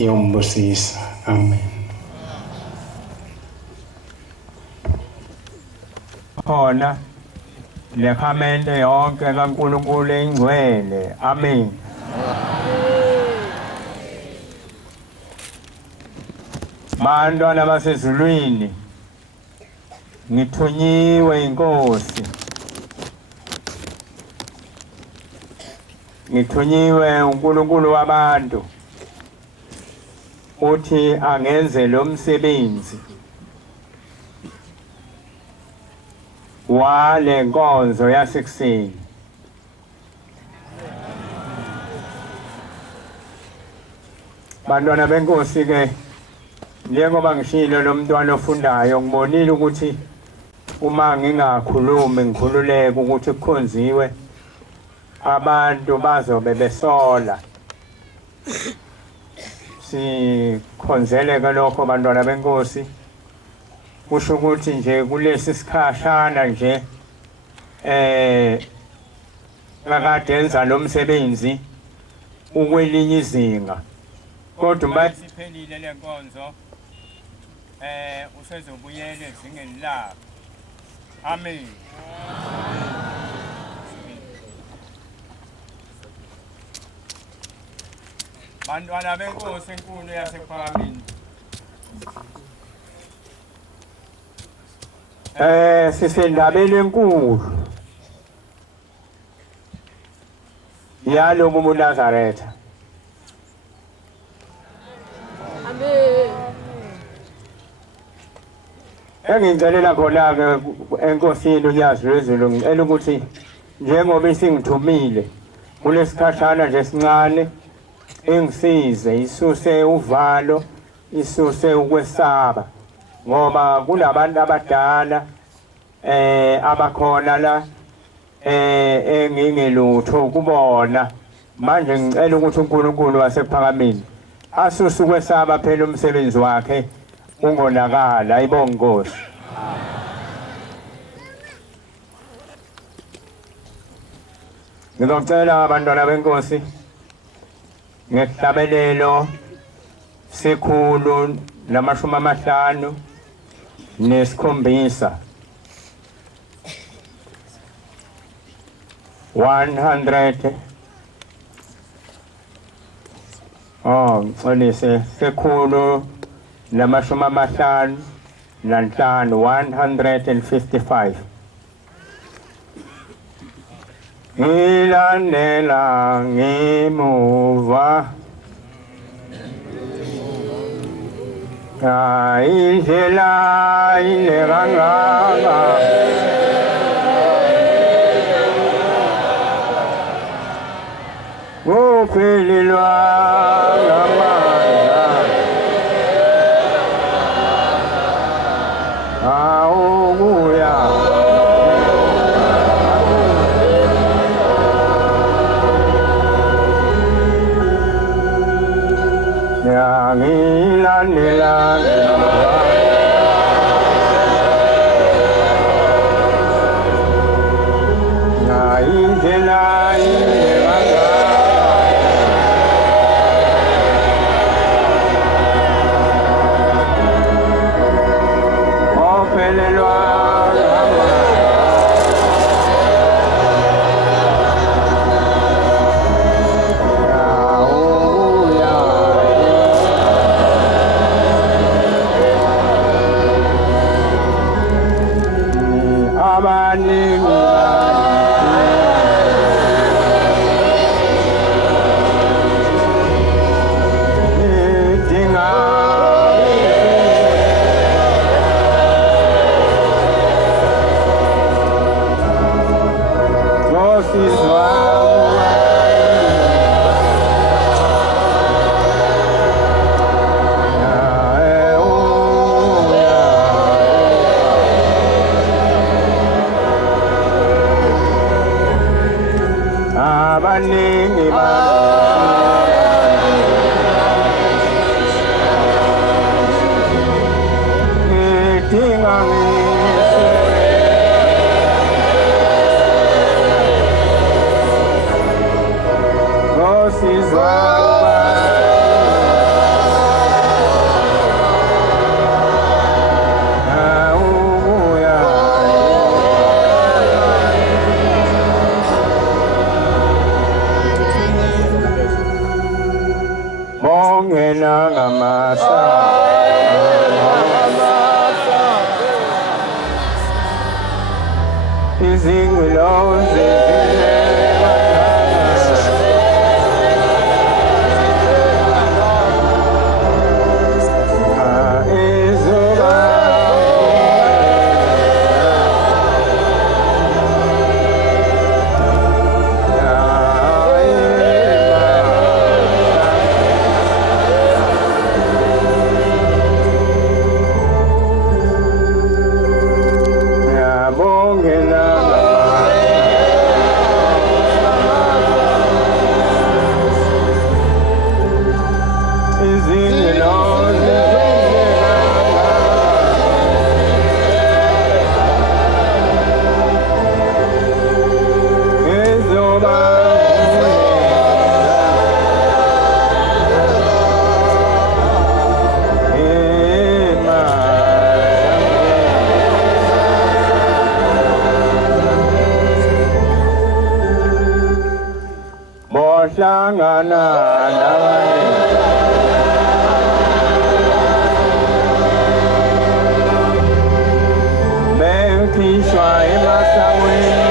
iyombusisa. Amen. khona lekhamente yonke kaNkulunkulu engcwele. Amen. Bantwana basezulwini, ngithunyiwe inkosi, ngithunyiwe uNkulunkulu wabantu uthi angenze lo msebenzi wale nkonzo yasekuseni. Bantwana benkosi ke, njengoba ngishilo lo mntwana ofundayo, ngibonile ukuthi uma ngingakhulumi ngikhululeke ukuthi kukhonziwe abantu bazobe besola. Sikhonzele ke lokho bantwana benkosi, kusho ukuthi nje kulesi sikhashana nje kakade enza lo msebenzi ukwelinye izinga, kodwa uma siphelile le nkonzo usezobuyela ezingeni lakho. Amen. Bantwana benkosi enkulu yasePhakameni, sisendabeni enkulu yalobu uNazaretha. Amen. Engingcelela khona-ke enkosini uNyazi lwezulu, ngicela ukuthi njengoba isingithumile kulesikhashana nje sincane, ingisize isuse uvalo, isuse ukwesaba, ngoba kunabantu abadala abakhona la engingelutho kubona. Manje ngicela ukuthi uNkulunkulu wasePhakameni asuse ukwesaba phela umsebenzi wakhe ungonakala. Ayibonge Nkosi. Ngizocela abantwana benkosi ngesihlabelelo sekhulu namashumi amahlanu nesikhombisa, 100 ngixolise, sekhulu namashumi amahlanu nanhlanu, 155. Ngilandela ngemuva indlela inde kangaka, nguphelelwa ngamandla, awukuya ngilandela indlela inde kangaka, ophelelwa Mongena ngamasa izingilozi hlangana nabanye bekhishwa emasangweni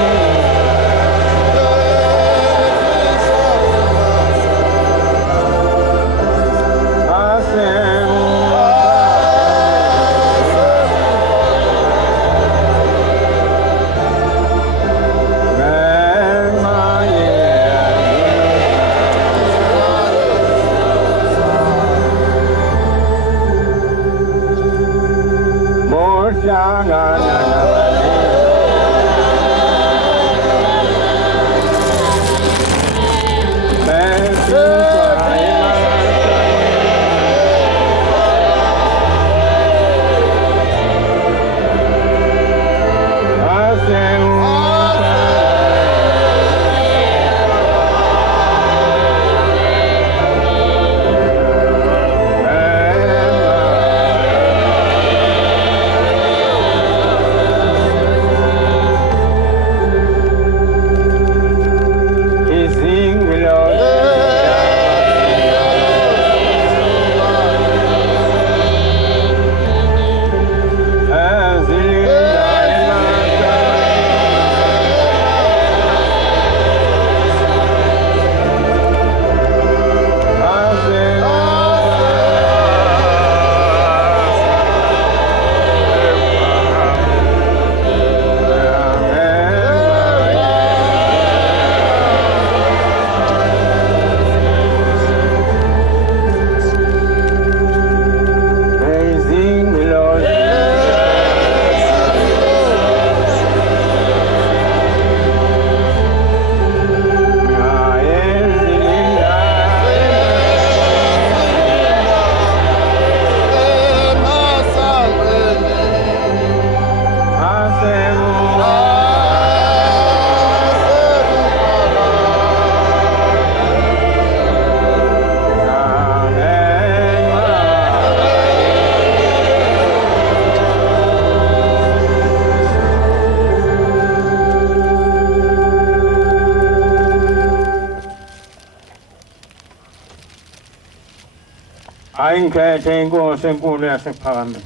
ayingikhethe inkosi enkulu yasePhakameni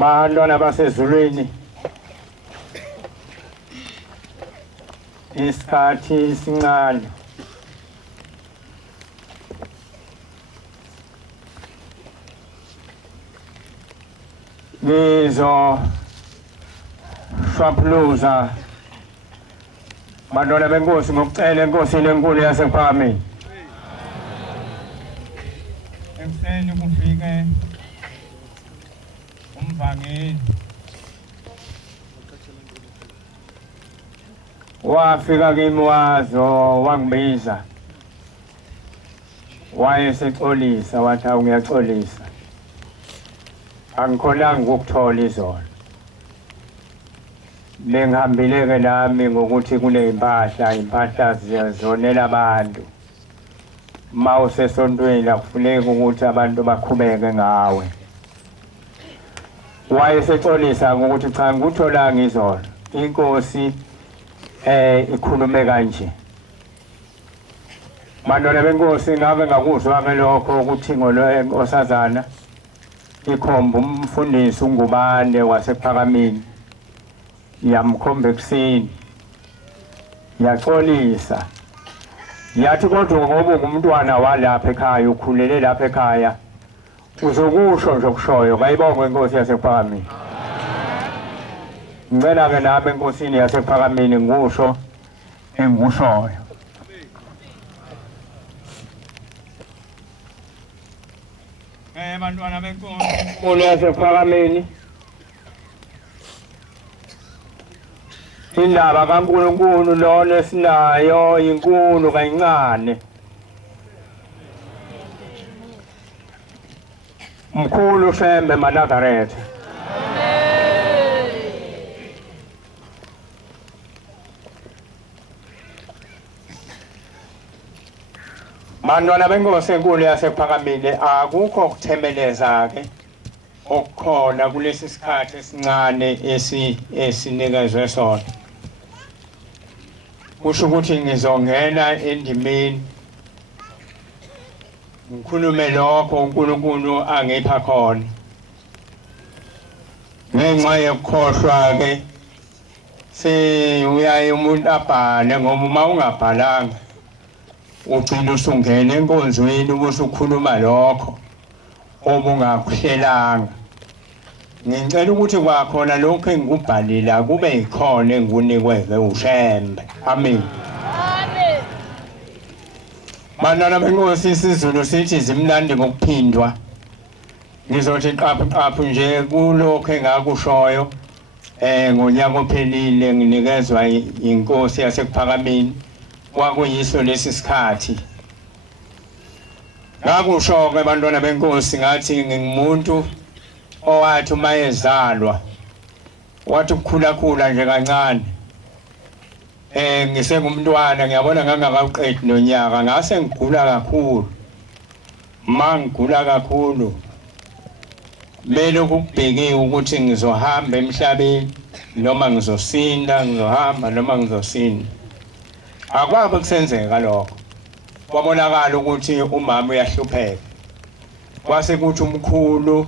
bantwana basezulwini isikhathi sincane ngizoshwaphuluza bantwana benkosi ngokucela enkosini enkulu yasePhakameni ekuseni kufike umvangeli wafika kimi wazo wangibiza wayesexolisa wathi ngiyaxolisa angikhonanga ukuthola izolo bengihambile-ke nami ngokuthi impahla ziyazonela abantu ma usesontweni akufuneki ukuthi abantu baqhubeke ngawe wayesexolisa ngokuthi cha ngikutholanga izolo inkosi ikhulume kanje Bantwana benkosi ngabe ngakuzwa ke lokho ukuthi ngolosazana ikhomba umfundisi uNgubane wasephakameni yamkhomba ekuseni yaxolisa yathi kodwa ngoba ngumntwana walapha ekhaya ukhulele lapha ekhaya uzokusho nje okushoyo kayibonge inkosi yasephakameni. Ngicela ke nami enkosini yasephakameni ngikusho engikushoyo. Bantwana benkosi inkulu yasephakameni indaba kaNkulunkulu lona esinayo inkulu kancane. Mkhulu Shembe Manazaretha. Bantwana benkosi enkulu yasephakameni akukho ukuthemeleza ke okukhona kulesi sikhathi esincane esinikezwe sona. Kusho ukuthi ngizongena endimeni ngikhulume lokho uNkulunkulu angipha khona. Ngenxa yokukhohlwa ke uyaye umuntu abhale ngoba uma ungabhalanga ugcina usungena enkonzweni ubusukhuluma lokho obungakuhlelanga. Ngicela ukuthi kwakhona lokho engikubhalile akube yikhona engikunikwe uShembe. Amen. Amen. Bantwana benkosi isiZulu sithi zimnandi ngokuphindwa. Ngizothi qaphu nje kulokho engakushoyo ngonyaka ophelile nginikezwa inkosi yasephakameni kwakuyiso lesi sikhathi. Ngakusho ke bantwana benkosi ngathi ngingumuntu owathi uma ezalwa wathi ukukhulakhula nje kancane ngisengumntwana ngiyabona ngangakaqedi nonyaka ngase ngigula kakhulu. Mangigula kakhulu mele ukubheke ukuthi ngizohamba emhlabeni noma ngizosinda ngizohamba noma ngizosinda. Akwabe kusenzeka lokho. Kwabonakala ukuthi umama uyahlupheka. Kwase kuthi umkhulu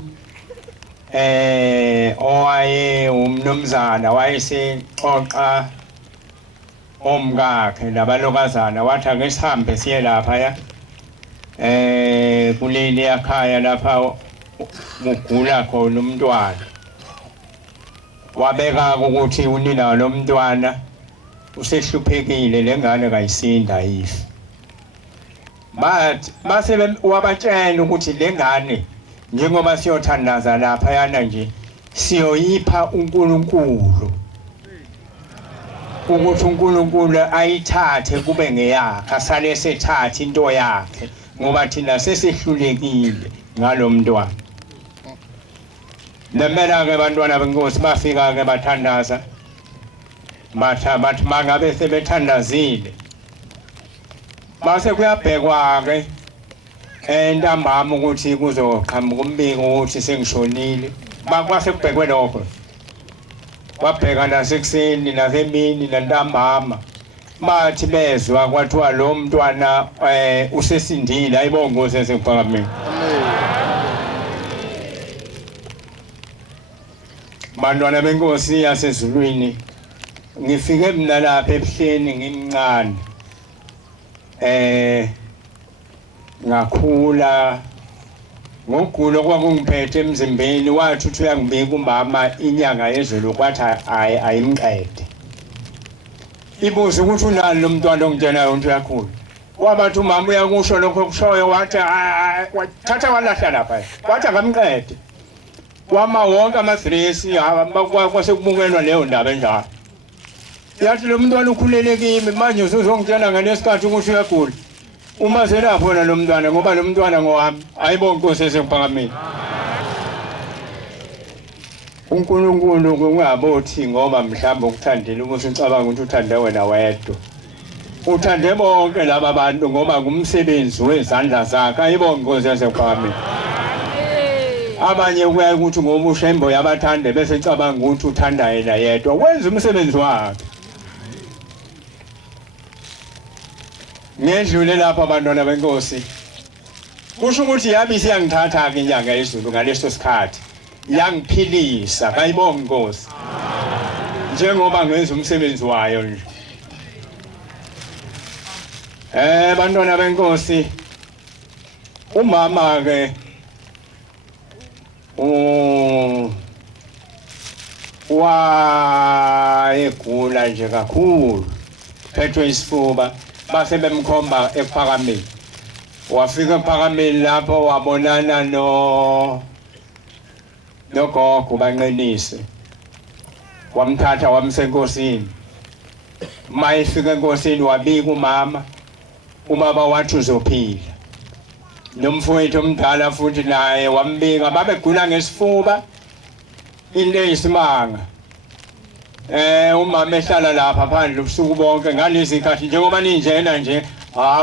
owaye umnomzana wayesexoxa omkakhe nabalokazana wathi ake sihambe siye lapha ya kuleli ekhaya lapha ugula khona umntwana. Wabeka ukuthi unina lo mntwana usehluphekile lengane kayisinda yife. Base wabatshela ukuthi lengane njengoba siyothandaza lapha yana nje siyoyipha uNkulunkulu ukuthi uNkulunkulu ayithathe kube ngeyakhe asale sethatha into yakhe ngoba thina sesihlulekile ngalomntwana. Nempela ke bantwana benkosi bafika ke bathandaza bathi mangabe sebethandazile base kuyabhekwa ke entambama ukuthi kuzoqhamuka umbiko ukuthi sengishonile. Bakwase kubhekwe lokho. Wabheka nasekuseni nasemini nantambama bathi bezwa kwathiwa lo mntwana usesindile ayibonge inkosi yasephakameni. Bantwana benkosi yasezulwini ngifike mina lapha ebuhleni ngimncane ngakhula ngokugula kwakungiphethe emzimbeni wathi uthi uyangibika umama inyanga yezulu kwathi ayimqede. Ibuza ukuthi unani lo mntwana ongitshelayo ukuthi uyakhula. Wabathi umama uyakusho lokho kushoyo wathi wathatha walahla lapha wathi akamqede. Wama wonke amadresi kwase kubukelwa leyo ndaba enjalo. Yathi lo mntwana ukhulele kimi manje uzongitshela ngalesikhathi ukuthi uyagula. Uma selapho lo mntwana ngoba lo mntwana ngowami ayibonke inkosi yasephakameni. uNkulunkulu kungabothi ngoba mhlawumbe ukuthandela ukuthi ucabanga ukuthi uthande wena wedwa. Uthande bonke laba bantu ngoba ngumsebenzi wezandla zakhe ayibonke inkosi yasephakameni. Abanye kuya ukuthi ngoba uShembe yabathande bese ecabanga ukuthi uthanda yena yedwa wenza umsebenzi wakhe. ngedlule lapha abantwana benkosi kusho ukuthi yabe isiyangithatha ke inyanga yezulu ngaleso sikhathi yangiphilisa kayibonga inkosi njengoba ngenza umsebenzi wayo nje bantwana benkosi umama ke wayegula nje kakhulu phethwe isifuba base bemkhomba ePhakameni wafika ePhakameni lapho wabonana nogogo banqenise wamthatha wamsa enkosini mayifika enkosini wabika umama ubaba wathi uzophila nomfowethu omdala futhi naye wambika babegula ngesifuba into eyisimanga umama ehlala lapha phandle ubusuku bonke ngalezi zikhathi njengoba ninjena nje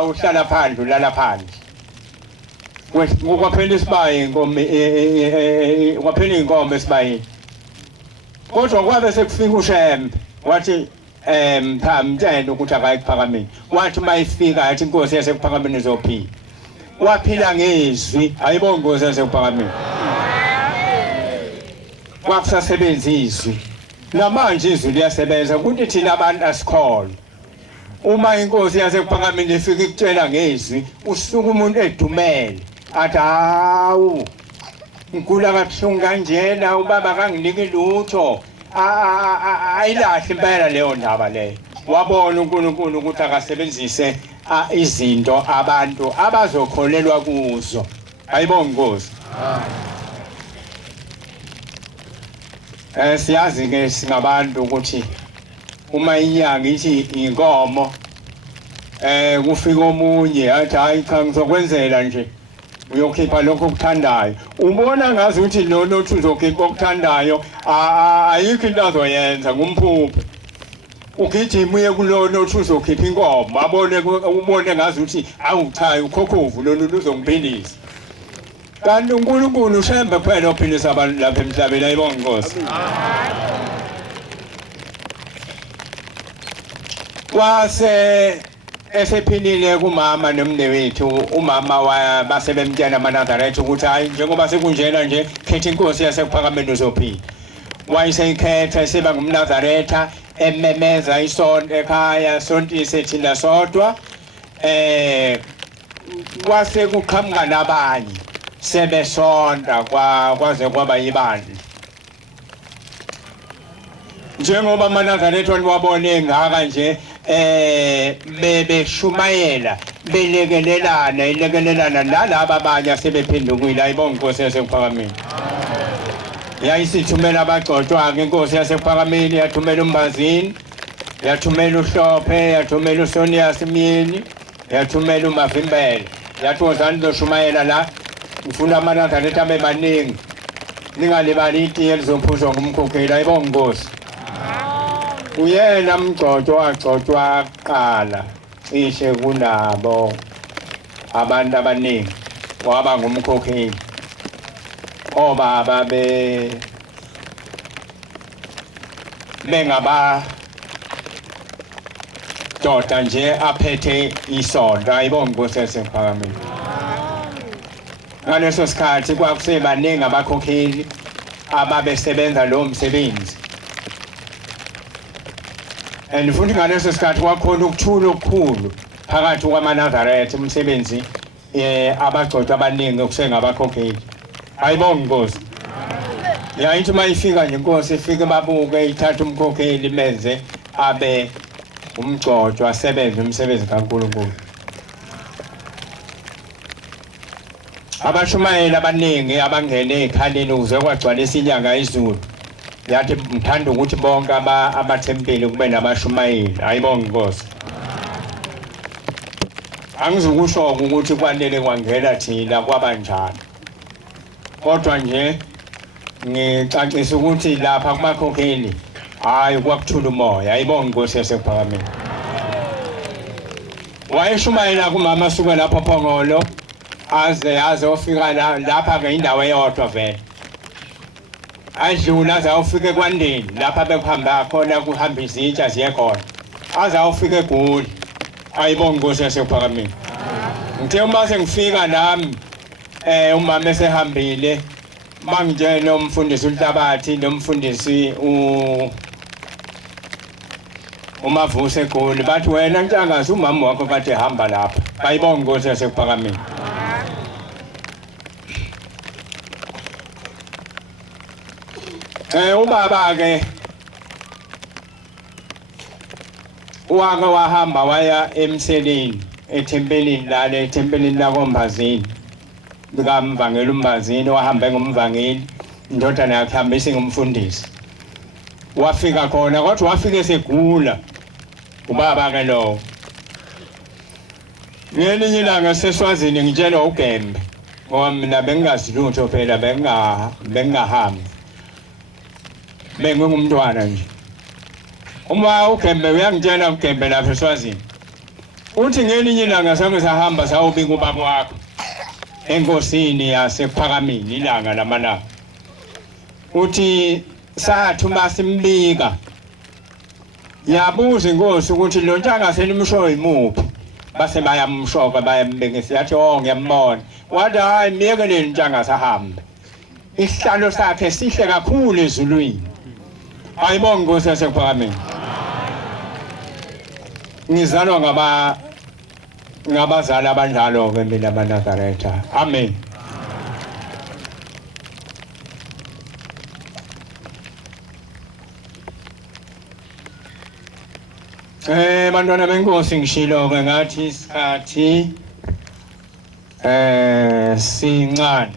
uhlala phandle ulala phandle kwaphela isibaye inkomo kwaphela inkomo esibayeni kodwa kwabe sekufika uShembe wathi mthatha ukuthi akayiphakameni wathi mayifika yathi inkosi yasePhakameni izophila waphila ngezwi ayibonga inkosi yasePhakameni kwakusasebenza izwi namanje izwi liyasebenza ukuthi thina abantu asikholwa uma inkosi yasePhakameni ifika ikutshela ngezwi usuka umuntu edumele athi hawu ngikula kabuhlungu kanjena ubaba kanginike lutho ayilahle impela leyo ndaba leyo wabona uNkulunkulu ukuthi akasebenzise izinto abantu abazokholelwa kuzo ayibonga inkosi siyazi ke singabantu ukuthi uma inyanga ithi inkomo kufika omunye athi hayi cha ngizokwenzela nje uyokhipha lokho okuthandayo ubona ngazi ukuthi lo nothi uzokhipha okuthandayo ayikho into azoyenza ngumphupho ugijima uye kulo nothi uzokhipha inkomo ubone ngazi ukuthi awu cha ukhokhovu lolu luzongiphilisa kanti uNkulunkulu uShembe kuphela ophilisa abantu lapha emhlabeni ayibonga inkosi wase esephilile kumama nomnewethu umama wabasebemtshela amaNazaretha ukuthi hayi njengoba sekunjena nje khetha inkosi yasePhakameni uzophila wayeseyikhetha eseba ngumNazaretha ememeza isonto ekhaya sontise thina sodwa kwase kuqhamuka nabanye sebesonta kwaze kwaba yibandla njengoba amaNazaretha wabone ngaka nje beshumayela belekelelana nalabo abanye asebephendukile ayibonga inkosi yasePhakameni yayisithumela abagcotshwa ke inkosi yasePhakameni yathumela uMbazini yathumela uHlophe yathumela uSonia Simyeni yathumela uMavimbele yathi wozani loshumayela la ngifuna amaNazaretha abe maningi ningalibali itiye lizophuzwa ngumkhokheli ayibonga inkosi uyena mgcotshwa wagcotshwa qala cishe kunabo abantu abaningi waba ngumkhokheli obaba bengaba doda nje aphethe isonto ayibonga inkosi yasePhakameni ngaleso sikhathi kwakusebaningi abakhokheli ababesebenza lo msebenzi and futhi ngaleso sikhathi kwakhona ukuthula okukhulu phakathi kwamaNazaretha umsebenzi abagcotshwa abaningi okusengabakhokheli ayibonga inkosi yayithi mayifika nje inkosi ifike babuke ithatha umkhokheli menze abe umgcotshwa asebenze umsebenzi kaNkulunkulu abashumayeli abaningi abangene ekhaleni ukuze kwagcwalisa inyanga yezulu yathi ngithanda ukuthi bonke abathempeli kube nabashumayeli ayibonga inkosi angizukusho ukuthi kwanele kwangena thina kwabanjani kodwa nje ngicacisa ukuthi lapha kumakhokheli hayi kwakuthula umoya ayibonga inkosi yasePhakameni wayeshumayela kumama suka lapho Phongolo aze ofika lapha ke indawo eyodwa vele adlula aze awufike kwaNdeni lapha bekuhamba khona kuhamba izitsha ziye khona aze awufike eGoli ayibonge Nkosi yasephakameni ngithe uma sengifika nami umama esehambile mangitshela umfundisi uNhlabathi nomfundisi uMavuse eGoli bathi wena Ntshangase umama wakho kade ehamba lapha ayibonge Nkosi yasephakameni ubaba ke wake wahamba waya emseleni ethempelini lale ethempelini lakoMbazini likaMvangeli uMbazini wahamba ngomvangeli indodana yakhe hambisa ngumfundisi wafika khona kodwa wafika esegula ubaba ke lo ngelinye ilanga seSwazini ngitshela uGembe ngoba mina bengazi lutho phela bengahambi bengumntwana nje uma uGembe uyangitshela uGembe lapha eSwazini uthi ngelinye ilanga sake sahamba sayobika ubaba wakho enkosini yasephakameni ilanga lamalanga uthi sathu masimbika yabuza inkosi ukuthi lo Ntshangase nimsho imuphi base bayamshoka bayambekisa yathi ngiyambona wathi hayi miyekeleni Ntshangase ahambe isihlalo sakhe sihle kakhulu ezulwini ayibonge Nkosi yasephakameni ngizalwa ngabazali abanjalo ke mina amaNazaretha amen bantwana benkosi ngishilo ke ngathi isikhathi sincane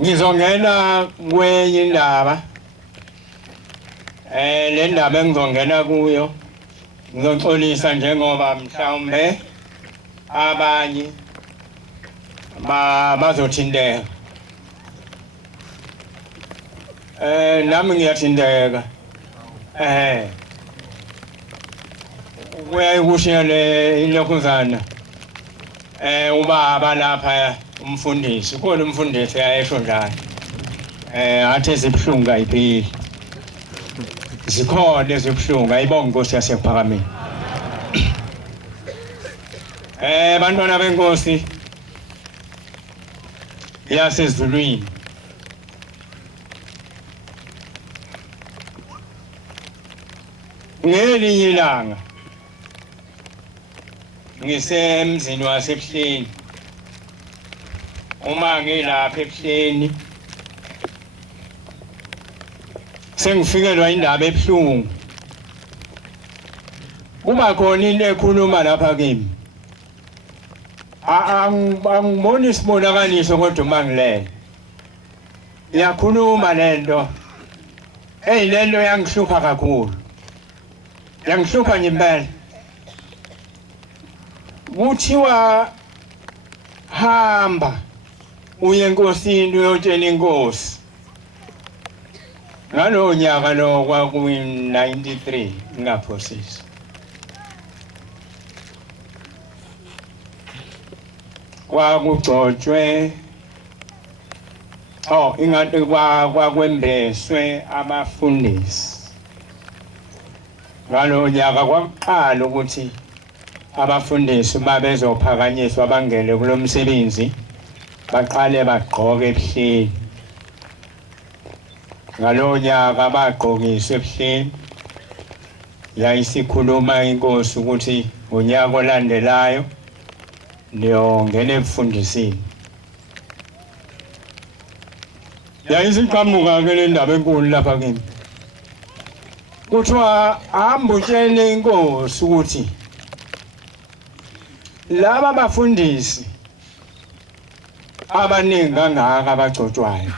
ngizongena kwenye indaba le ndaba engizongena kuyo ngizoxolisa njengoba mhlawumbe abanye bazothinteka nami ngiyathinteka kuyayikushiya le ilokhuzana ubaba lapha umfundisi ukhona umfundisi ayesho njalo athi zibhlungu kayiphili zikhona ezibhlungu ayibonge Nkosi yasephakameni bantwana benkosi yasezulwini ngelinye ilanga ngisemzini waseBuhleni uma ngilapha eBuhleni sengifikelwa indaba ebuhlungu kuba khona into ekhuluma lapha kimi angiboni isibonakaliso kodwa mangilele iyakhuluma lento lento yangihlupha kakhulu yangihlupha ngempela kuthiwa hamba uye enkosini uyotshela inkosi ngalo nyaka lo kwakuyi-93 ngingaphosisi kwakugcotshwe ingathi kwakwembeswe abafundisi ngalo nyaka kwakuqala ukuthi abafundisi babezophakanyiswa bangene kulo msebenzi baqale bagqoke ebuhleni ngalo nyaka bagqokiswe ebuhleni yayisikhuluma inkosi ukuthi unyaka olandelayo niyongena ebufundisini yayisiqhamuka ke le ndaba enkulu lapha kimi kuthiwa hamba utshele inkosi ukuthi laba bafundisi abaningi kangaka abagcotshwayo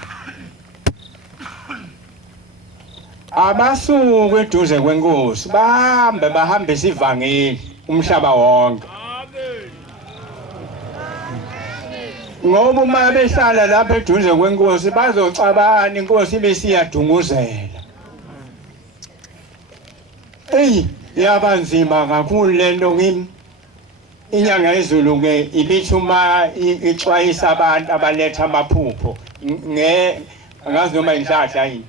abasuke eduze kwenkosi bahambe isivangeli umhlaba wonke ngoba uma behlala lapha eduze kwenkosi bazocabana inkosi besiyadunguzela yabanzima kakhulu lento kimi inyanga yezulu ke ibithi uma ixwayisa abantu abaletha amaphupho angazi noma inhlahla yini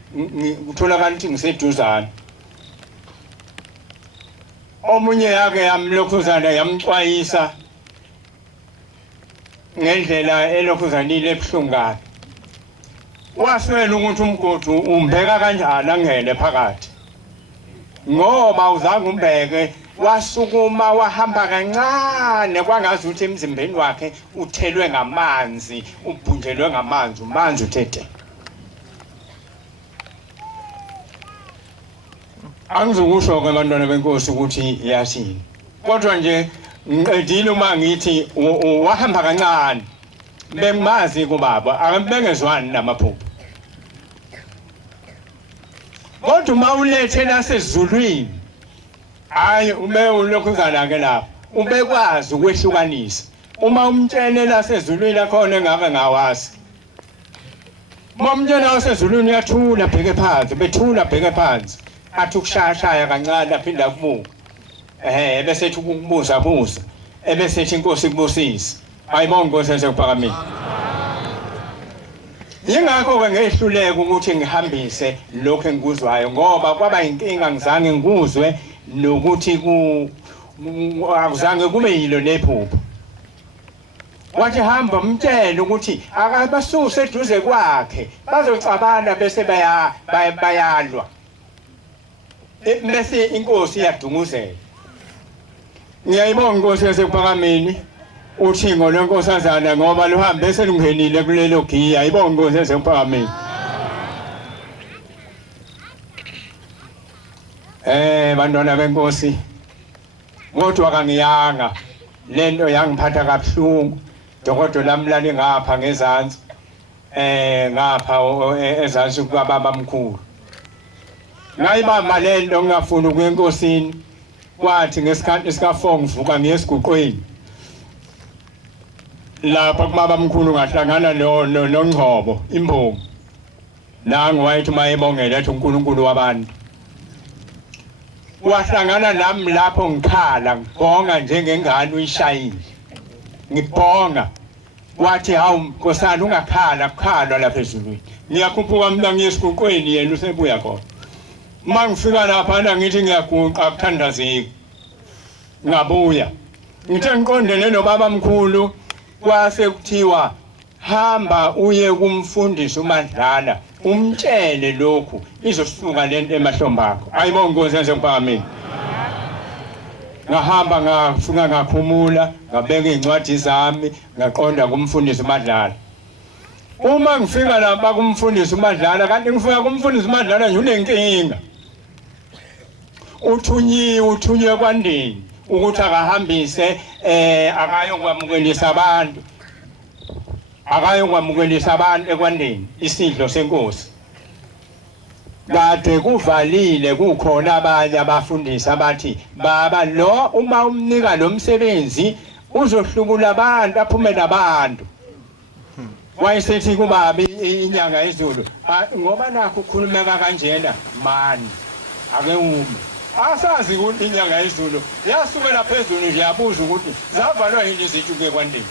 ngitholakala ukuthi ngiseduzana omunye yake yamlokhuzana yamxwayisa ngendlela elokhuzanile ebuhlungu kabi waswela ukuthi umgodi umbeka kanjani angene phakathi ngoba uzange umbeke wasukuma wahamba kancane kwangazi ukuthi emzimbeni wakhe uthelwe ngamanzi ubhunjelwe ngamanzi umanzi uthethe angizokusho ke bantwana benkosi ukuthi yathini kodwa nje ngiqedile uma ngithi wahamba kancane bengimazi kubaba akambengezwani namaphupho kodwa uma ulethe nasezulwini hayi ube ulokhuzana ke lapho ubekwazi ukwehlukanisa uma umtshele nasezulwini akhona engake ngawazi uma umtshela nasezulwini uyathula bheke phansi bethula bheke phansi athi ukushaya kancane aphinda kubuka bese ethi ukubuza buza ebese ethi inkosi kubusise ayibonge inkosi esekuphakamile yingakho ke ngehluleka ukuthi ngihambise lokho engikuzwayo ngoba kwaba inkinga ngizange ngikuzwe nokuthi akuzange kube yilo lephupho wathi hamba umtshela ukuthi akabasuse eduze kwakhe bazocabana bese bayalwa bese inkosi iyadunguzela ngiyayibonga inkosi yasekuphakameni uthingo lwenkosazana ngoba luhambe selungenile kulelo giya ayibonga inkosi yasekuphakameni bantwana benkosi kodwa kangiyanga lento yangiphatha kabuhlungu dokotela lamlali ngapha ngezansi ngapha ezansi kwababa mkhulu ngayibamba lento ngingafuni ukuya enkosini kwathi ngesikhathi sika4 ngivuka ngiyesigqweni lapha kubaba mkhulu ngahlangana noNgcobo imbongi nangu wayethi mayebongela ethi uNkulunkulu wabantu wahlangana nami lapho ngikhala ngibonga njengengane uyishayile ngibonga wathi hawu nkosana ungakhala kukhalwa lapha ezulwini ngiyakhuphuka mina ngiyesigqweni yena usebuya khona mangifika lapha ngithi ngiyaguqa akuthandazeki ngabuya ngithe ngiqondene nobaba mkhulu kwase kuthiwa hamba uye kumfundisi uMadlala umtshele lokhu izosuka lento emahlombe akho ayibonge inkosi yasekuphakameni ngahamba ngafika ngakhumula ngabeka incwadi zami ngaqonda kumfundisi uMadlala uma ngifika lapha kumfundisi uMadlala kanti ngifika kumfundisi uMadlala nje unenkinga uthunywe kwandini ukuthi akahambise akayokwamukelisa abantu ekwandeni isidlo senkosi kade kuvalile kukhona abanye abafundisi abathi baba lo uma umnika lo msebenzi uzohlubula abantu aphume nabantu wayesethi kubaba inyanga yezulu ngoba nakho ukukhulumeka kanjena mani ake ume asazi ukuthi inyanga yezulu yasukela phezulu nje yabuza ukuthi zavalwa yini izithuke kwandini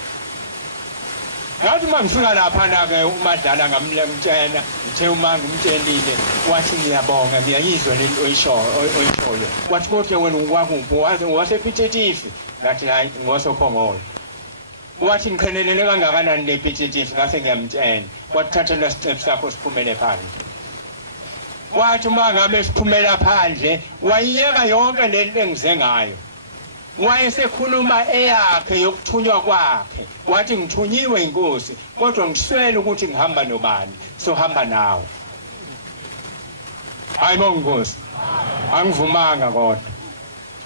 ngathi mangifika lapha ke uMadlala ngamtshela ngithe uma ngimtshelile wathi ngiyabonga ngiyayizwa lento oyishoyo wathi kodwa wena ukwakuphi wasepitetifi ngathi hayi ngosokhongolo wathi ngikhenelele kangakanani lepitetifi ngase ngiyamtshela wathatha isicephu sakho siphumele phandle wathi uma ngabe siphumela phandle wayiyeka yonke lento engize ngayo wayesekhuluma eyakhe yokuthunywa kwakhe wathi ngithunyiwe inkosi kodwa ngiswele ukuthi ngihamba nobani sohamba nawe ayibonge inkosi angivumanga kodwa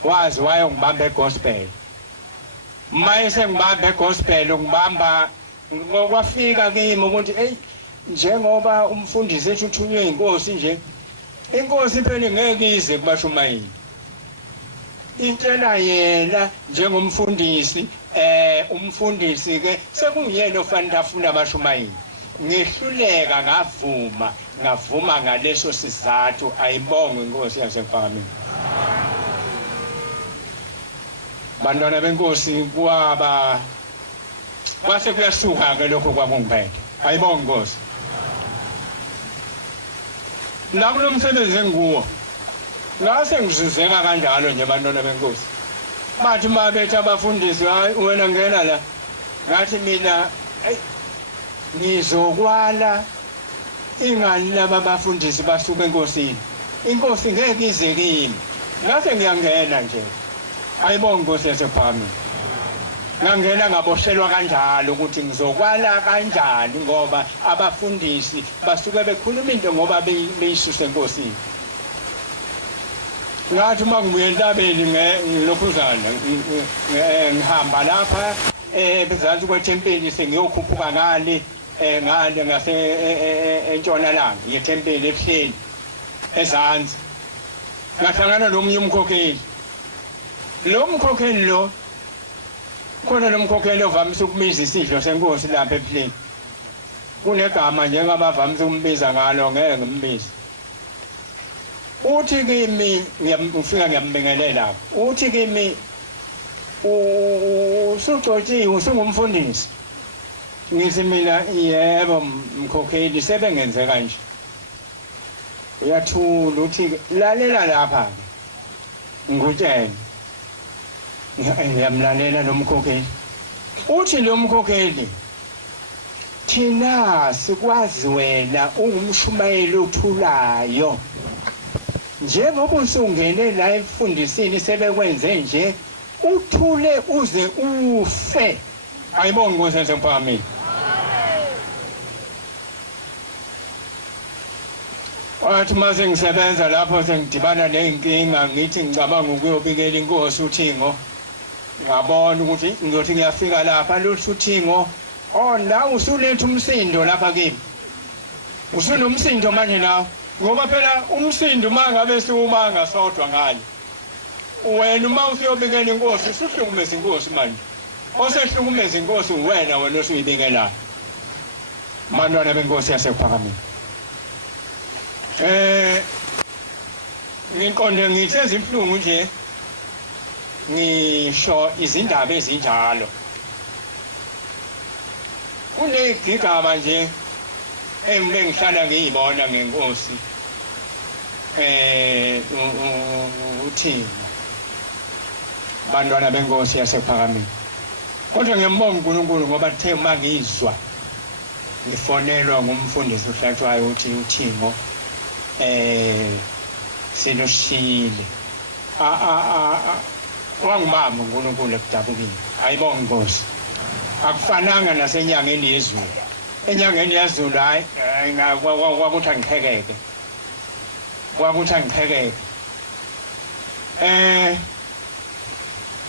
wazi wayongibamba egospel mayese ngibamba egospel ngibamba ngokwafika kimi ukuthi hey njengoba umfundisi ethi uthunywe inkosi nje inkosi phela ngeke ize kubashumayeli intela yena njengomfundisi umfundisi ke sekungiyena ofanele afuna abashumayeli ngehluleka ngavuma ngaleso sizathu ayibonge inkosi yasekuphakameni bantwana benkosi kwase kuyasuka ke lokho kwakungiphethe ayibonge inkosi nakulo msebenzi engikuwo ngase ngizizeka kanjalo nje abantwana benkosi bathi mabethe abafundisi hayi wena ngena la ngathi mina ngizokwala ingani laba bafundisi basuka enkosini inkosi ngeke ize kimi ngase ngiyangena nje ayibonge inkosi yasephakame ngangena ngaboshelwa kanjalo ukuthi ngizokwala kanjani ngoba abafundisi basuke bekhuluma into ngoba beyisuse enkosini ngathi uma ngibuye entabeni ngilokhuzana ngihamba lapha bezansi kwethempeli sengiyokhuphuka ngale ngale ngase entshonalanga yethempeli ebuhleni ezansi ngahlangana nomunye umkhokheli lo mkhokheli lo khona lo mkhokheli ovamise ukubiza isidlo senkosi lapha ebuhleni kunegama nje ngabavamise ukumbiza ngalo ngeke ngimbize uthi kimi ngiyafika ngiyambingelela uthi kimi usuxotshiwe usungumfundisi ngithi mina yebo mkhokheli sebengenze kanje uyathula uthi lalela lapha ngikutshela ngiyamlalela lo mkhokheli uthi lo mkhokheli thina sikwazi wena ungumshumayeli othulayo njengoba usungene la emfundisini sebekwenze nje uthule uze ufe ayibonge inkosi yasephakame wathi mase ngisebenza lapho sengidibana nenkinga ngithi ngicabanga ukuyobikela inkosi uThingo ngabona ukuthi ngiyothi ngiyafika lapha lothi uThingo la usuletha umsindo lapha kimi usunomsindo manje nawe ngoba phela umsindo mangabe siwumanga sodwa ngani wena uma usiyobikela inkosi usuhlukumeza inkosi manje osehlukumeza inkosi wena osuyibikelayo bantwana benkosi yasephakame ngiqonde ngithi ezibhlungu nje ngisho izindaba ezinjalo kunegigaba nje engihlala ngiyibona ngenkosi uThingo bantwana benkosi yasephakame kodwa ngiyambonga uNkulunkulu ngoba the mangizwa ngifonelwa ngumfundisi uHlatshwayo uthi uThingo sinoshile wangibamba uNkulunkulu ekudabukile ayibonge inkosi akufananga nasenyangeni yezulu enyangeni yazulu hayi kwakuthi angiqhekeke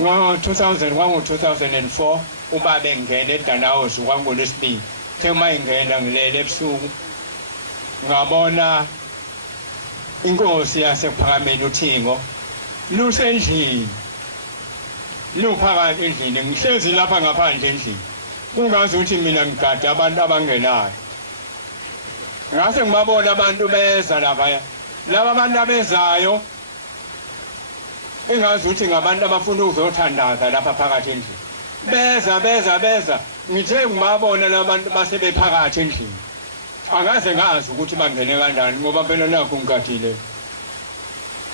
ngo-2004 ubaba engena eDanawuzi kwangolesibili the uma ingena ngilele ebusuku ngabona inkosi yasephakameni uThingo lusendlini luphakathi endlini ngihlezi lapha ngaphandle endlini kungazi ukuthi mina ngigada abantu abangenayo ngase ngibabona abantu beza lapha laba abantu abezayo engazi ukuthi ngabantu abafuna ukuzothandaza lapha phakathi endlini beza ngithe ngibabona labantu basebephakathi endlini angaze ngazi ukuthi bangene kanjani ngoba phela nakho ngigadile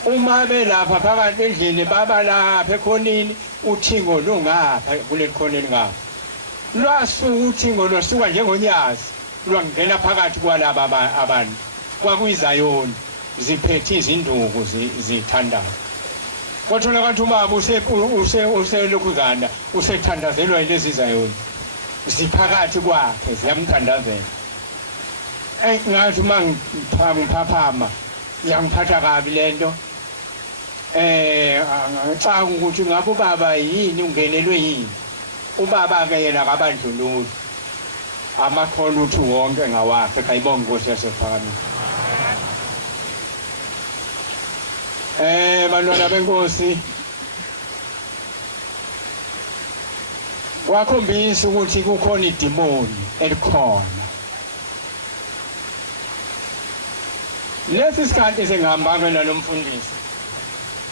uma belapha phakathi endlini baba lapha ekhonini uThingo lungapha kuleli khoneni ngapha lwasuka uThingo lwasuka njengonyazi lwangena phakathi kwalaba abantu kwakuyizayoni ziphethe izinduku zithandaza kwathola kanti ubaba uselokhuzana usethandazelwa yilezi zayoni ziphakathi kwakhe ziyamthandazela ngathi uma ngiphaphama yangiphatha kabi lento ngicabanga ukuthi ngabe ubaba yini ungenelwe yini ubaba-ke yena kabandlululi amakhono uthi wonke ngawakhe kayibonge inkosi yasephakame bantwana benkosi wakhombisa ukuthi kukhona idimoni elikhona lesi sikhathi sengihambanga nalomfundisi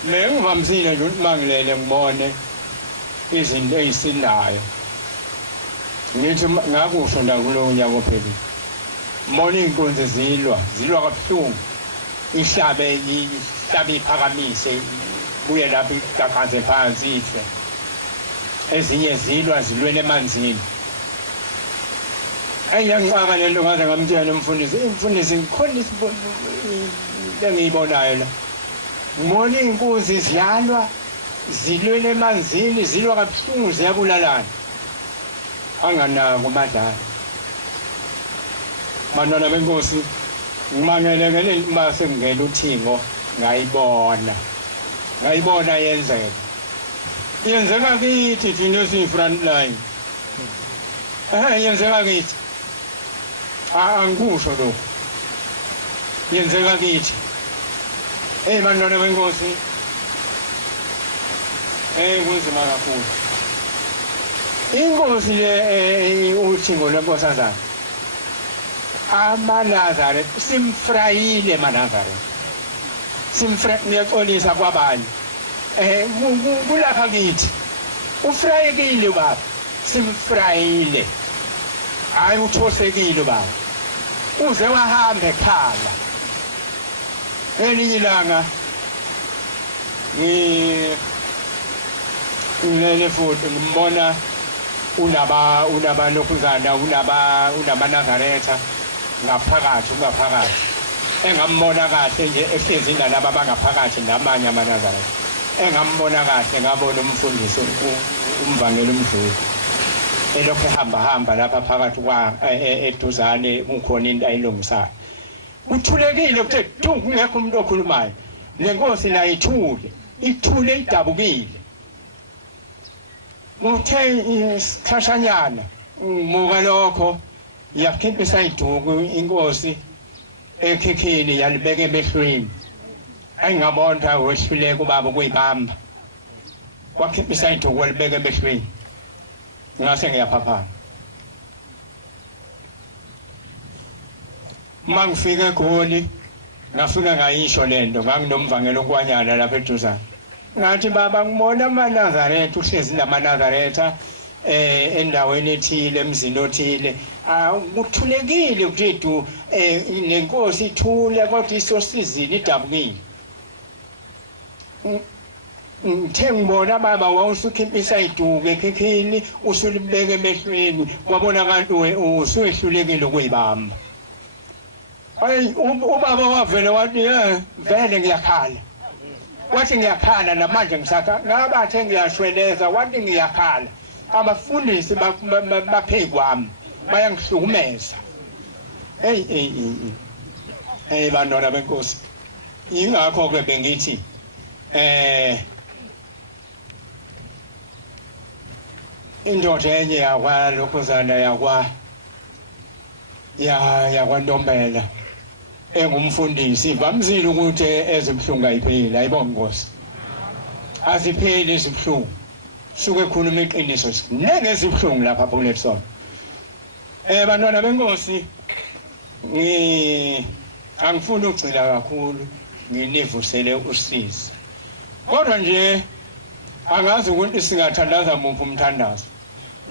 ngivamisile nje ukuthi mangilele ngibone izinto ezisindayo ngithi ngakusho ndakulo unyaka ophelile mbona inkonzo zilwa kabuhlungu ihlabe iphakamise kuye lapho igaqaze phansi ife ezinye zilwele emanzini ayangicaka lento ngaze ngamtshela umfundisi ngikhona lengiyibonayo la ngibona iy'nkunzi ziyalwa zilwele emanzini zilwa kabuhlungu ziyabulalana anganako umadlala bantwana benkosi ngimangelekele uma sengingena uthingo ngayibona yenzeka kithi thina esiyi-front line yenzeka kithi angikusho lokhu yenzeka kithi bantwana benkosi kunzima kakhulu inkosi le uthingo lwenkosazana amaNazaretha simfrayile amaNazaretha ngiyaxolisa kwabanye kulapha kithi ufrayekile baba simfrayile hayi uthosekile baba uze wahamba ekhala elinye ilanga ngilele futhi ngimbona unabalokhuzana unamanazaretha ngaphakathi engambona kahle nje ehlezi nalaba abangaphakathi namanye amanazaretha engambona kahle ngabona umfundisi umvangeli umdluli elokhu ehamba lapha phakathi eduzane kukhona into ayilungisayo uthulekile kuthe kungekho umuntu okhulumayo nenkosi nayo ithule idabukile uthe isikhashanyana muka lokho yakhiphisa iduku inkosi ekhekheni yalibeka emehlweni ayingabona wehluleka ubaba kuyibamba wakhiphisa iduku walibeka emehlweni ngase ngiyaphaphama mangifika eGoli ngafika ngayisho lento nganginomvangelo kwanyana lapha eduzane ngathi baba ngibona amaNazaretha uhlezi lamaNazaretha endaweni ethile emzini othile kuthulekile kuthidu nenkosi ithule kodwa isosizile idabukile ngithe ngibona baba wawusukhiphisa iduku ekhekheni usulibeka emehlweni wabona kanti usuyehlulekile ukuyibamba hayi ubaba wavele wathi vele ngiyakhala wathi ngiyakhala namanje ngisakha ngabathe ngiyashweleza wathi ngiyakhala abafundisi baphezu kwami bayangihlukumeza bantwana benkosi yingakho ke bengithi indoda enye yakwalokhuzana yakwaNtombela engumfundisi vamzile ukuthi ezibhlungu ayipheli ayibonga Nkosi azipheli izibhlungu suke khuluma iqiniso sinenge ezibhlungu lapha kuletson bantwana benkosi angifuni ukugcila kakhulu nginivusele usizo kodwa nje angazi ukuthi singathandaza muphi umthandazo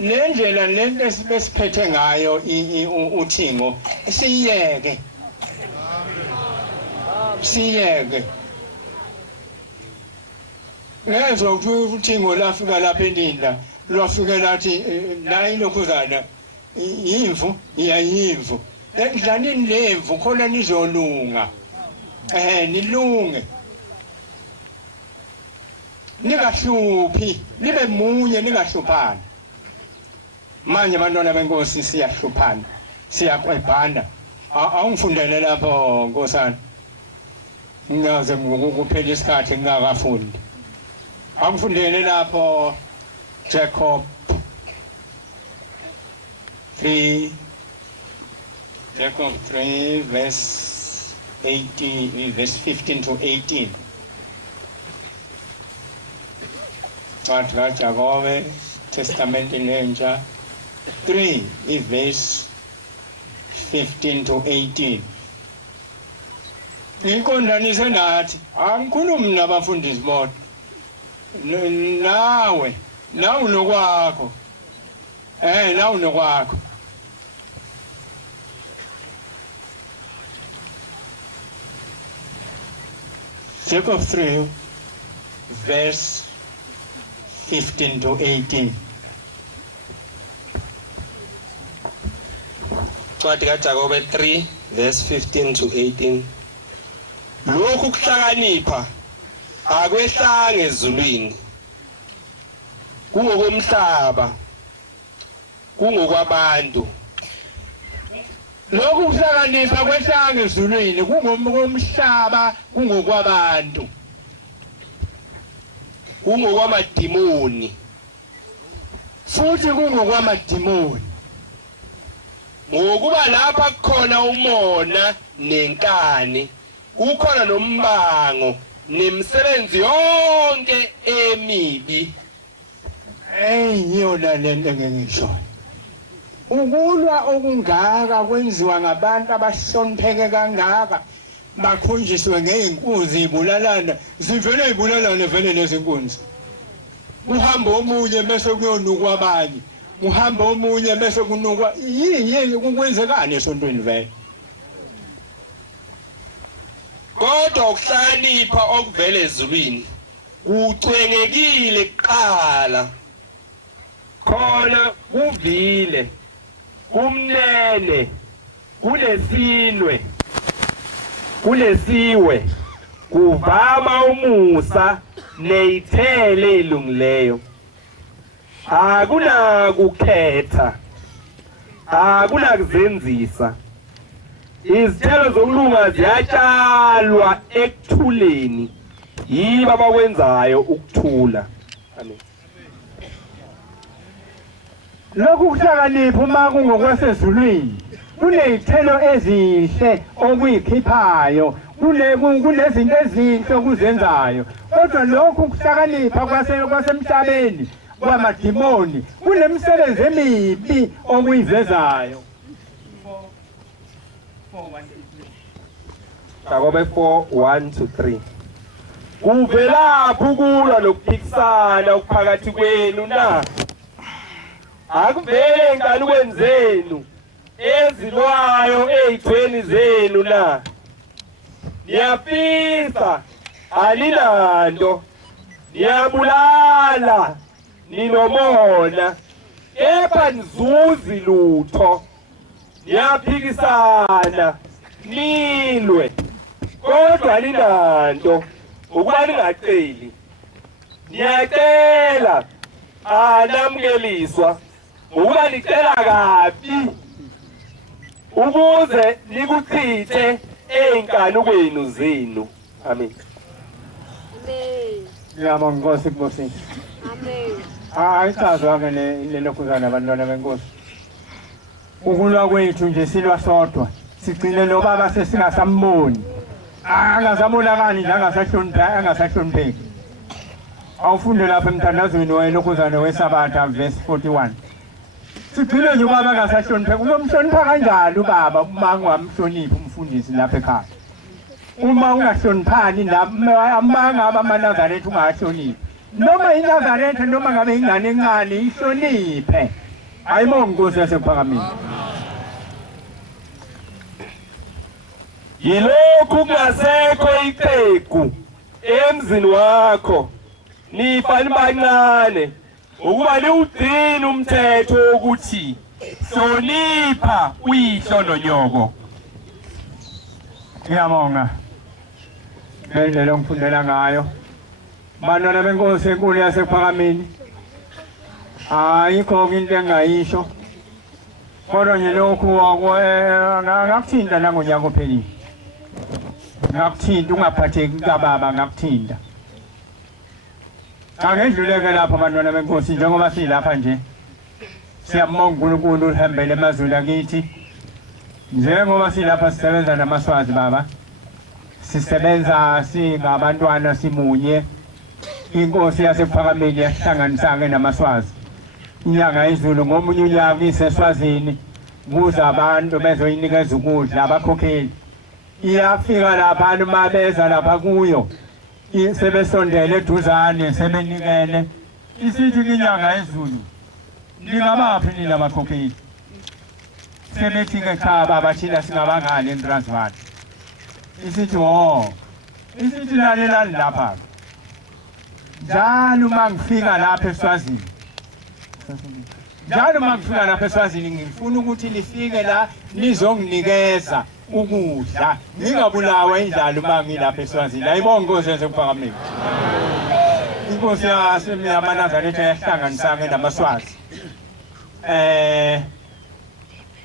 le ndlela lento esiphethe ngayo uthingo siyeke ngezwe ukuthi uthingo lafika lapha eNdindla lwafika lathi la ilokhuzana yimvu iyayimvu endlanini lemvu khona nizolunga nilunge ningahluphi nibe munye ningahluphani manje bantwana benkosi siyahluphana siyakwebhana awungifundele lapho nkosana ngaze ngokuphela isikhathi ngingakafundi angifundele lapho Jacob 3 verse 18 verse 15 to 18 Ncwadi kaJakobe Testamente lentsha 3 verse 15 to 18 Ngikondanise nathi angikhulumi nabafundisi bodwa nawe nokwakho nawe nokwakho Jacob 3 verse 15 to 18. Ncwadi kaJakobe 3 verse 15 to 18. Lokhu kuhlakanipha akwehlanga ezulwini, kungokomhlaba, kungokwabantu. Lokhu kuhlakanipha kwehlanga ezulwini kungomhlaba kungokwabantu, kungokwamadimoni, futhi kungokwamadimoni. ngokuba lapha kukhona umona nenkani, kukhona nombango nemisebenzi yonke emibi. Yona lento ngisho. Ukulwa okungaka kwenziwa ngabantu abahlonipheke kangaka, bakhonjiswe ngeinkunzi ibulalana, zivele ibulalana vele lezinkunzi. Uhamba omunye bese kuyonukwa abanye, uhamba omunye bese kunukwa yini kukwenzekani esontweni vele. Kodwa ukuhlakanipha okuvela ezulwini kucwengekile kuqala, khona kuvile, kumnene, kulesiwe, kuvama umusa neyithele ilungileyo. Akunakukhetha, akunakuzenzisa. Izithelo zokulunga ziyatshalwa ekuthuleni, yibo abakwenzayo ukuthula. Amen. Lokhu kuhlakanipha uma kungokwasezulwini kunezithelo ezinhle okuyikhiphayo, kunezinto ezinhle okuzenzayo. Kodwa lokhu kuhlakanipha kwasemhlabeni kwamadimoni kunemisebenzi emibi okuyivezayo. Jakobe 4:1-3. Kuvelaphi ukulwa nokuphikisana okuphakathi kwenu na? Akuvele enkanukweni zenu ezilwayo ey'thweni zenu na? Niyafisa, aninanto, niyabulala, ninomona, kepha nizuzi lutho. Niyaphikisana, nilwe, kodwa aninanto, ukuba ningaceli. Niyacela, anamukeliswa, ukuba nicela kabi, ukuze nikuchithe ey'nkanukweni zenu. Amen. Amen. Ngiyabonga Nkosi Nkosi. Amen. Ayichazwa-ke le lokhuzana abantwana benkosi. Ukulwa kwethu nje silwa sodwa, sigcine lo baba sesingasamboni. Angasabonakali nje angasahlonipheki. Awufunde lapha emthandazweni welokhuzana weSabatha verse 41. Sigcine nje ubaba angasahlonipheki. Uzomhlonipha kanjani ubaba uma ungamhloniphi umfundisi lapha ekhaya? Uma ungahloniphani uma ngabe amaNazaretha ungahloniphi, noma iNazaretha noma ngabe ingane encane ihloniphe. Ayibonge Nkosi yasephakameni. Yilokhu kungasekho iqegu emzini wakho, nifani bancane, ukuba liwugcine umthetho wokuthi hlonipha uyihlo nonyoko. Ngiyabonga ngendlela ongifundela ngayo. Bantwana benkosi enkulu yasephakameni, ayikho into engayisho, kodwa nje lokhu ngakuthinta nangonyaka ophelile. Ngakuthinta ungaphatheki kababa, ngakuthinta. Angedluleke lapha bantwana benkosi, njengoba silapha nje siyabonga uNkulunkulu uhambele emazweni akithi. Njengoba silapha sisebenza namaswazi baba, sisebenza singabantwana simunye. Inkosi yasephakameni yahlanganisa-ke namaswazi. Inyanga yezulu ngomunye unyaka iseswazini, kuza abantu bezoyinikeza ukudla abakhokheli. Iyafika lapha uma beza lapha kuyo, sebesondele eduzane sebenikele. Isithi inyanga yezulu, ningabaphi nina abakhokheli? Sebethi-ke cha baba thina singabangani eTransvaal. Isithi isithi lalelani lapha njalo mangifika lapha eSwazini njalo mangifika lapha eSwazini ngifuna ukuthi nifike la nizonginikeza ukudla ngingabulawa indlala uma ngilapha eSwazini ayibonge inkosi yasephakameni inkosi yaseManazaretha yahlanganisana namaswazi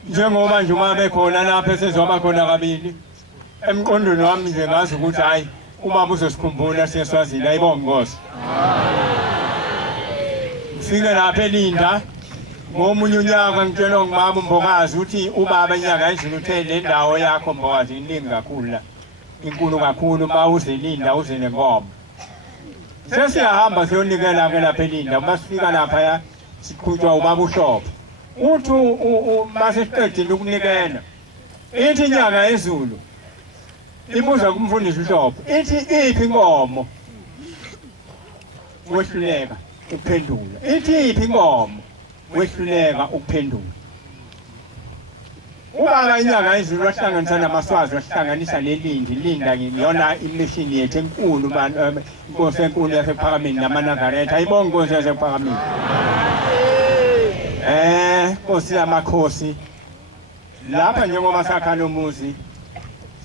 njengoba nje uma bekhona lapha sezoba khona kabili emqondweni wami nje ngazi ukuthi hayi ubaba uzosikhumbula siyeSwazini ayibonge inkosi ngifike lapha eLinda ngomunye unyaka ngitshela ngibaba uMbokazi uthi ubaba inyanga izulu uthe le ndawo yakho Mbokazi iningi kakhulu la inkulu kakhulu mawuze eLinda uze nenkomo sesiyahamba siyonikela ke lapha eLinda masifika lapha siqhutshwa ubaba uHlophe uthi masesiqedile ukunikela ithi inyanga yezulu ibuza kumfundisi uHlophe ithi iphi inkomo wehluleka ukuphendula ithi iphi inkomo wehluleka ukuphendula ubaba inyanga yezulu wahlanganisa namaswazi wahlanganisa Linda ngiyona imission yethu enkulu inkosi enkulu yasephakameni naManazaretha ayibonge inkosi yasephakameni Nkosi yamakhosi lapha njengoba sakha nomuzi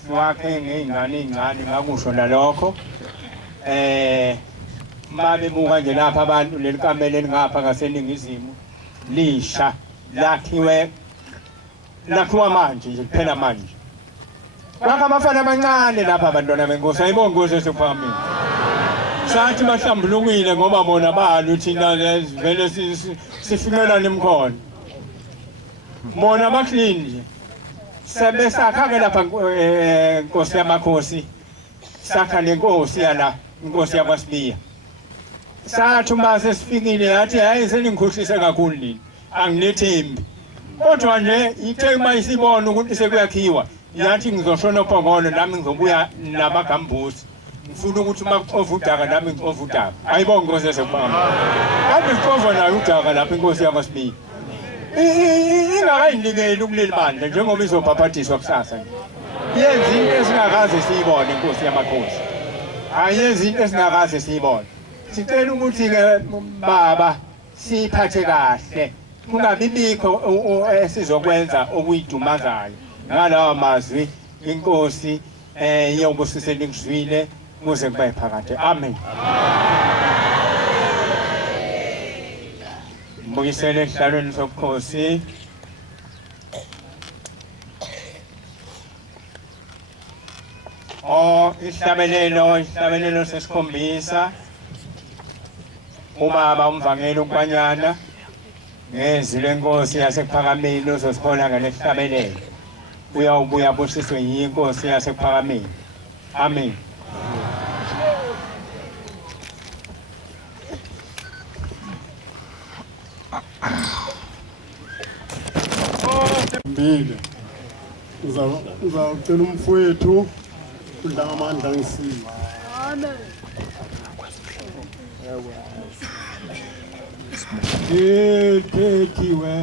siwakhe ngeingane ezincane ngakusho nalokho mabebuka nje lapha abantu lelikamela elingapha ngaseningizimu lisha lakhiwa manje nje kuphela manje kwakha abafana abancane lapha abantwana benkosi ayibonge inkosi yasephakameni sathi bahlambulukile ngoba bona balo thina vele sifikelana emkhono bona baklini nje sebesakha ke lapha inkosi yamakhosi sakha lenkosi yala inkosi yakwaSibiya sathi uma sesifikile yathi hayi seningikhohlise kakhulu nini anginethembi kodwa nje ithe uma isibona ukuthi sekuyakhiwa yathi ngizoshona phongolo nami ngizobuya namagambusi ngifuna ukuthi uma kuxova udaka nami ngixova udaka ayibonge inkosi yasephakameni kanti sixova nayo udaka lapha inkosi yakwaSibiya ingakayinikeli ukuleli bandla njengoba izobhabhadiswa kusasa nje yenza into esingakaze siyibone inkosi yamakhosi ayenza into esingakaze siyibone sicela ukuthi ke baba siphathe kahle kungabibikho esizokwenza okuyidumazayo ngalawa mazwi inkosi iyobusisela ngizwile muze kubaye phakade amen mbuyisele ehlalweni sobukhosi isihlabelelo sesikhombisa ubaba umvangeli uNkanyana ngezwi lenkosi yasephakameni uzosibona ngalesihlabelelo uyawubuya busiswe yinkosi yasephakameni amen Mbile uzawucela umfowethu uDlamamandla ngisiza Amen. Yethethiwe